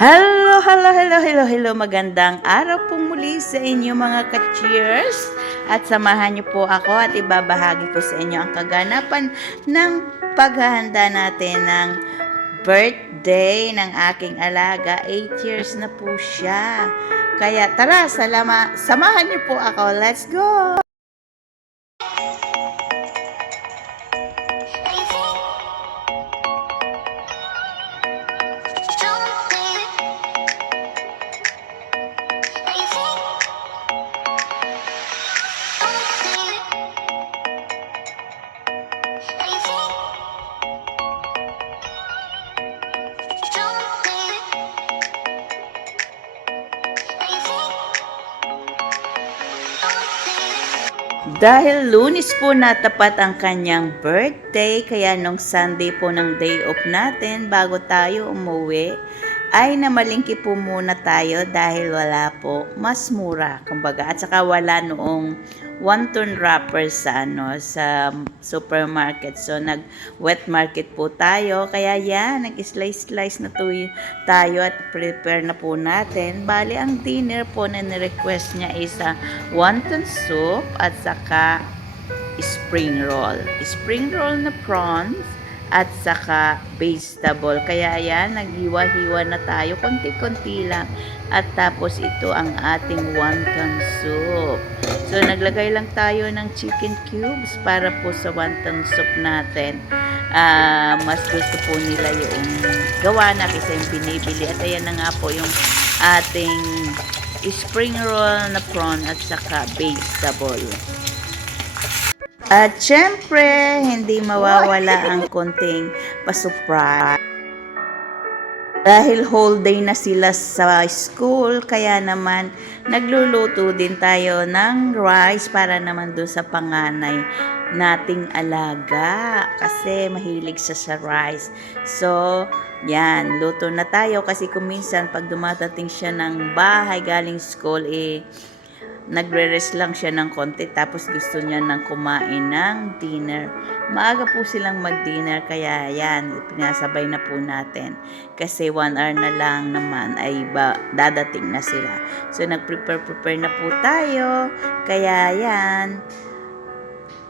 Hello, hello, hello, hello, hello. Magandang araw po muli sa inyo mga ka-cheers. At samahan niyo po ako at ibabahagi ko sa inyo ang kaganapan ng paghahanda natin ng birthday ng aking alaga. 8 years na po siya. Kaya tara, samahan niyo po ako. Let's go! Dahil Lunes po natapat ang kanyang birthday, kaya nung Sunday po ng day off natin, bago tayo umuwi, ay namalingki po muna tayo dahil wala po, mas mura, kumbaga. At saka wala noong wonton wrapper sa supermarket. So nag-wet market po tayo. Kaya yan, nag-slice-slice na tayo at prepare na po natin. Bali, ang dinner po na ni-request niya is wonton soup at saka spring roll. Spring roll na prawns at saka vegetable. Kaya yan, naghiwa-hiwa na tayo, konti-konti lang. At tapos ito ang ating wonton soup. So naglagay lang tayo ng chicken cubes para po sa wonton soup natin. Mas gusto po nila yung gawa na kasi yung binibili. At ayan na nga po yung ating spring roll na prawn at saka vegetable. At syempre, hindi mawawala ang konting pa-surprise. Dahil whole day na sila sa school, kaya naman nagluluto din tayo ng rice para naman doon sa panganay nating alaga. Kasi mahilig siya sa rice. So, yan, luto na tayo kasi kung minsan pag dumadating siya ng bahay galing school, nagre-rest lang siya ng konti tapos gusto niya nang kumain ng dinner. Maaga po silang mag-dinner kaya yan, pinasabay na po natin. Kasi 1 hour na lang naman ay dadating na sila. So nag-prepare na po tayo. Kaya yan,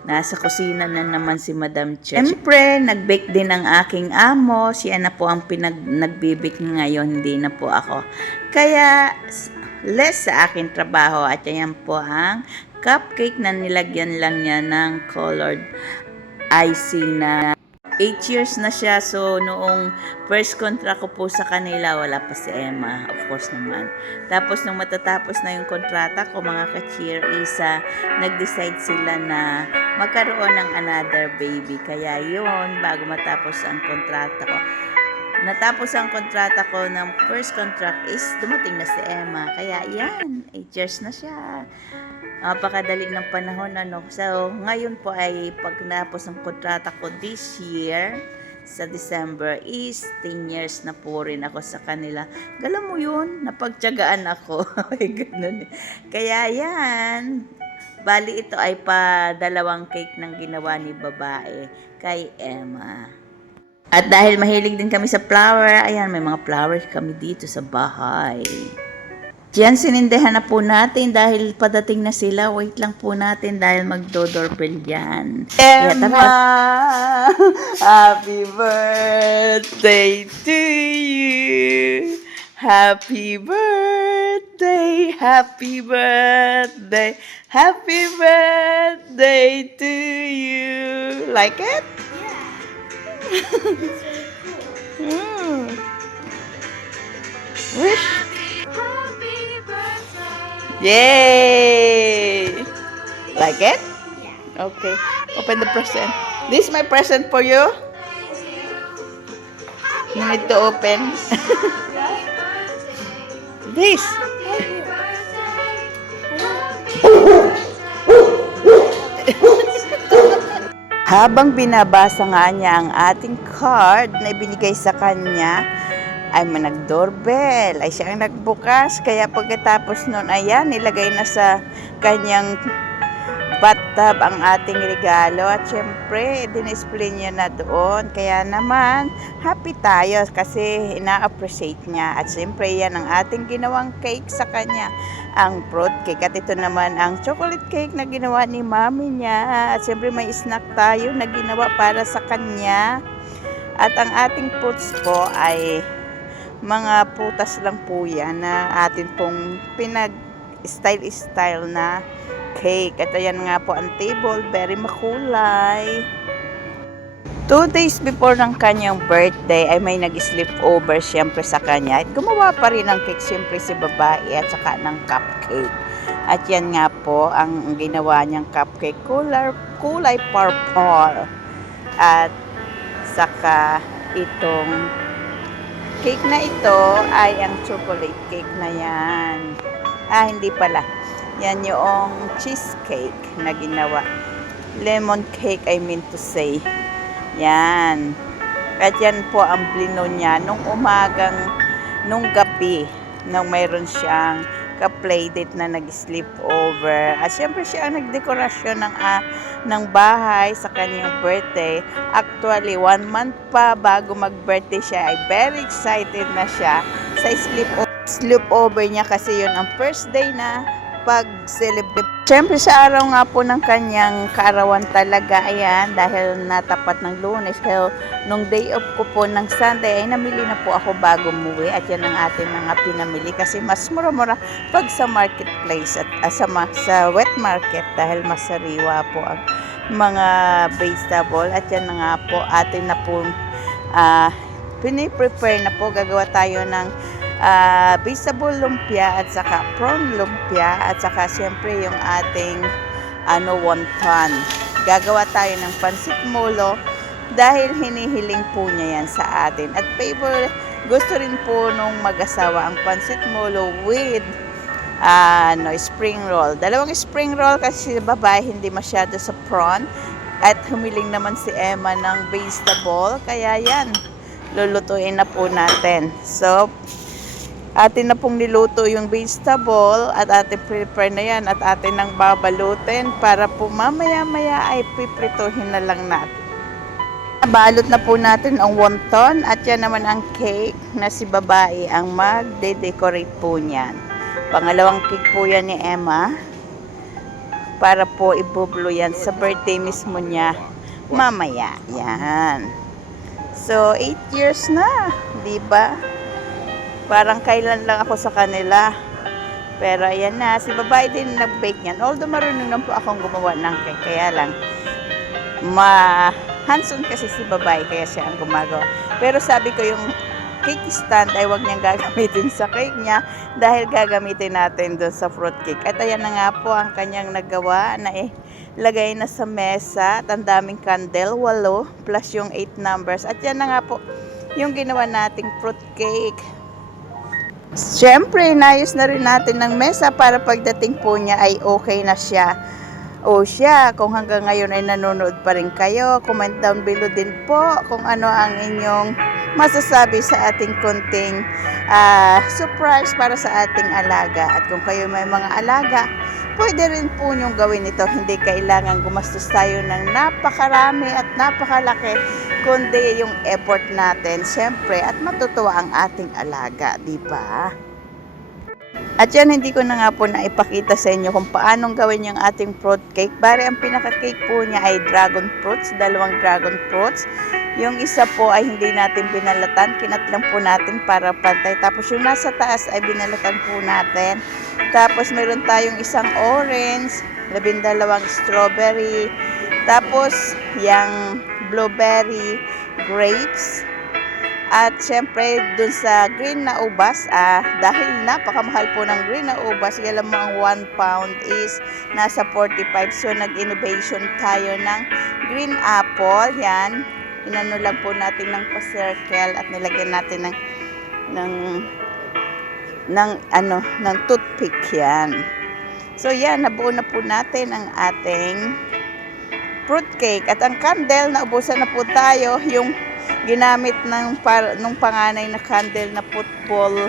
nasa kusina na naman si Madam Che. Siyempre, nag-bake din ang aking amo. Siya na po ang nag-bake ngayon, hindi na po ako. Kaya less sa aking trabaho at yan po ang cupcake na nilagyan lang niya ng colored icing na 8 years na siya. So noong first contract ko po sa kanila, wala pa si Emma, of course naman. Tapos nung matatapos na yung kontrata ko mga ka-cheer, nag-decide sila na magkaroon ng another baby. Kaya yun, bago matapos ang kontrata ko, natapos ang kontrata ko ng first contract is dumating na si Emma. Kaya yan, 8 years na siya. Napakadali ng panahon, ano. So, ngayon po ay pagkatapos ng kontrata ko this year, sa December, is 10 years na po rin ako sa kanila. Galam mo yun, napagtyagaan ako. Ganun. Kaya yan, bali ito ay pa 2 cake ng ginawa ni babae kay Emma. At dahil mahilig din kami sa flower, ayan, may mga flowers kami dito sa bahay. Diyan, sinindihan na po natin dahil padating na sila. Wait lang po natin dahil magdo-doorbell yan. Emma, happy birthday to you. Happy birthday, happy birthday, happy birthday to you. Like it? Yeah. Wish. Yay! Like it? Yeah. Okay. Open the present. This is my present for you. You need to open. This. Habang binabasa nga niya ang ating card na ibinigay sa kanya, ay nag-doorbell. Ay siya ang nagbukas. Kaya pagkatapos nun, ayan, nilagay na sa kanyang bathtub ang ating regalo at syempre dinisplay niya na doon, kaya naman happy tayo kasi ina-appreciate niya. At syempre yan ang ating ginawang cake sa kanya, ang fruit cake, at ito naman ang chocolate cake na ginawa ni mami niya. At syempre may snack tayo na ginawa para sa kanya. At ang ating fruits po ay mga putas lang po yan na atin pong pinag-style na cake. At ayan nga po ang table, very makulay. 2 days before ng kanyang birthday ay may nag-sleep over syempre sa kanya. At gumawa pa rin ng cake syempre si babae at saka ng cupcake. At yan nga po ang ginawa niyang cupcake, kulay purple. At saka itong cake na ito ay ang chocolate cake na yan. Hindi pala. Yan yung cheesecake na ginawa. Lemon cake, I mean to say. Yan. At yan po ang blino niya nung gabi, nung mayroon siyang ka-playdate na nag-sleep over. At syempre siya ang nagdekorasyon ng bahay sa kanyang birthday. Actually, 1 month pa bago mag-birthday siya ay very excited na siya sa sleep over niya kasi yun ang first day na pag-celebrate. Siyempre sa araw nga po ng kanyang kaarawan talaga, ayan, dahil natapat ng Lunes. Kaya nung day off ko po ng Sunday ay namili na po ako bago umuwi. At yan ang ating mga pinamili kasi mas mura-mura pag sa marketplace at sa wet market dahil mas sariwa po ang mga vegetable. At yan na nga po atin na po piniprepare na po. Gagawa tayo ng vegetable lumpia at saka prawn lumpia at saka siyempre yung ating wonton. Gagawa tayo ng pansit molo dahil hinihiling po niya yan sa atin. At gusto rin po nung mag-asawa ang pansit molo with spring roll. 2 spring roll kasi si babae hindi masyado sa prawn at humiling naman si Emma ng vegetable. Kaya yan, lulutuin na po natin. So, atin na pong niluto yung vegetable at atin prepare na yan at atin nang babalutin para po mamaya-maya ay piprituhin na lang natin. Balot na po natin ang wonton at yan naman ang cake na si babae ang magde-decorate po niyan. Pangalawang cake po yan ni Emma para po ibublo yan sa birthday mismo niya mamaya. Yan. So, 8 years na, di ba? Parang kailan lang ako sa kanila. Pero ayan na, si babae din nag-bake niyan. Although marunong lang po akong gumawa ng cake. Kaya lang, hands-on kasi si babae, kaya siya ang gumagawa. Pero sabi ko yung cake stand ay wag niyang gagamitin sa cake niya dahil gagamitin natin doon sa fruit cake. At ayan na nga po ang kanyang nagawa na lagay na sa mesa at ang daming candle, 8 plus yung 8 numbers. At yan na nga po yung ginawa nating fruit cake. Siyempre, inayos na rin natin ng mesa para pagdating po niya ay okay na siya. O siya, kung hanggang ngayon ay nanonood pa rin kayo, comment down below din po kung ano ang inyong masasabi sa ating konting surprise para sa ating alaga. At kung kayo may mga alaga, pwede rin po nyong gawin ito. Hindi kailangan gumastos tayo ng napakarami at napakalaki, kundi yung effort natin, syempre, at matutuwa ang ating alaga, di ba? At yan, hindi ko na nga po naipakita sa inyo kung paanong gawin yung ating fruit cake. Bari, ang pinaka-cake po niya ay dragon fruits, 2 dragon fruits. Yung isa po ay hindi natin binalatan, kinat lang po natin para pantay. Tapos yung nasa taas ay binalatan po natin. Tapos meron tayong isang orange, 12 strawberry, tapos yung blueberry, grapes, at syempre dun sa green na ubas, dahil napakamahal po ng green na ubas, alam mo ang 1 pound is nasa 45, so nag-innovation tayo ng green apple. Yan, inano lang po natin ng pa-circle at nilagyan natin ng toothpick yan. So yan, nabuo na po natin ang ating fruit cake. At ang candle, naubusan na po tayo. Yung ginamit nung panganay na candle na football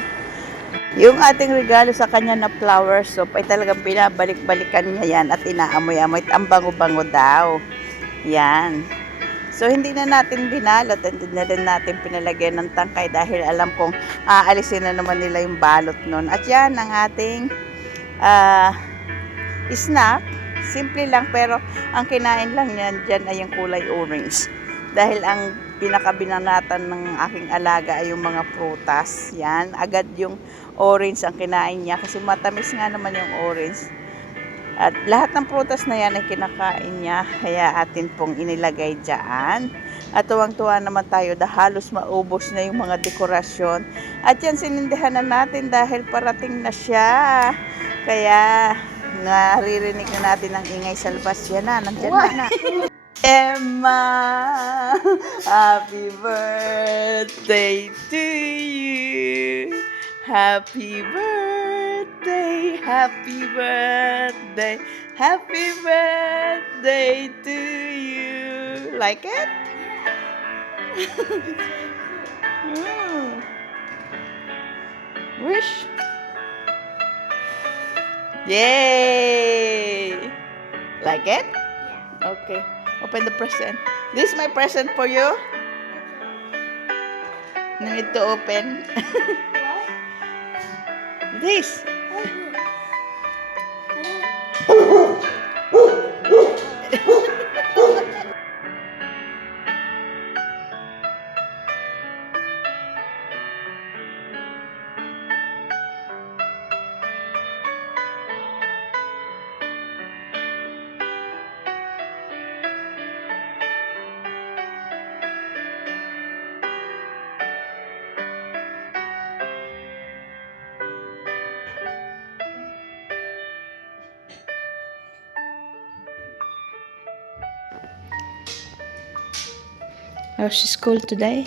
Yung ating regalo sa kanya na flower soup ay talagang binabalik-balikan niya yan at inaamoy-amoy. Ang bango-bango daw. Yan. So, hindi na natin binalot. Hindi na rin natin pinalagyan ng tangkay dahil alam kong aalisin na naman nila yung balot nun. At yan ang ating snack. Simple lang pero ang kinain lang niyan dyan ay yung kulay orange. Dahil ang pinakabinanatan ng aking alaga ay yung mga prutas. Yan, agad yung orange ang kinain niya kasi matamis nga naman yung orange. At lahat ng prutas na yan ay kinakain niya, kaya atin pong inilagay dyan. At tuwang-tuwa naman tayo dahil halos maubos na yung mga dekorasyon. At yan sinindihan na natin dahil parating na siya. Kaya naririnig na natin ang ingay sa labas. Yan na, nandyan na. Emma, happy birthday to you. Happy birthday, happy birthday, happy birthday to you. Like it? Wish. Yay! Like it? Yeah. Okay. Open the present. This is my present for you. You need to open. What? This. How's school today?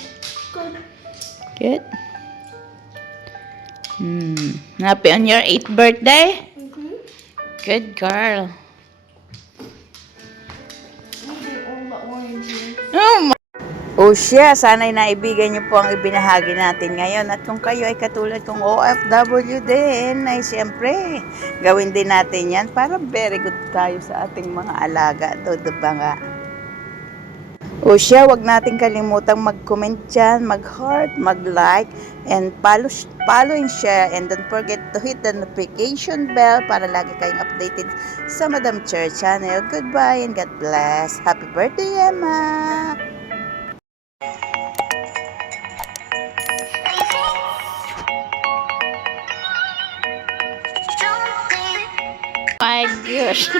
Good. Good. Happy on your 8th birthday? Mm-hmm. Good girl. Eating all the oranges. O siya, sana'y naibigan niyo po ang ibinahagi natin ngayon. At kung kayo ay katulad kong OFW din, ay siyempre, gawin din natin yan para very good tayo sa ating mga alaga. Diba nga? O siya, wag natin kalimutang mag-comment dyan, mag-heart, mag-like, and follow and share. And don't forget to hit the notification bell para lagi kayong updated sa Madam Chair channel. Goodbye and God bless. Happy birthday, Emma! My gosh.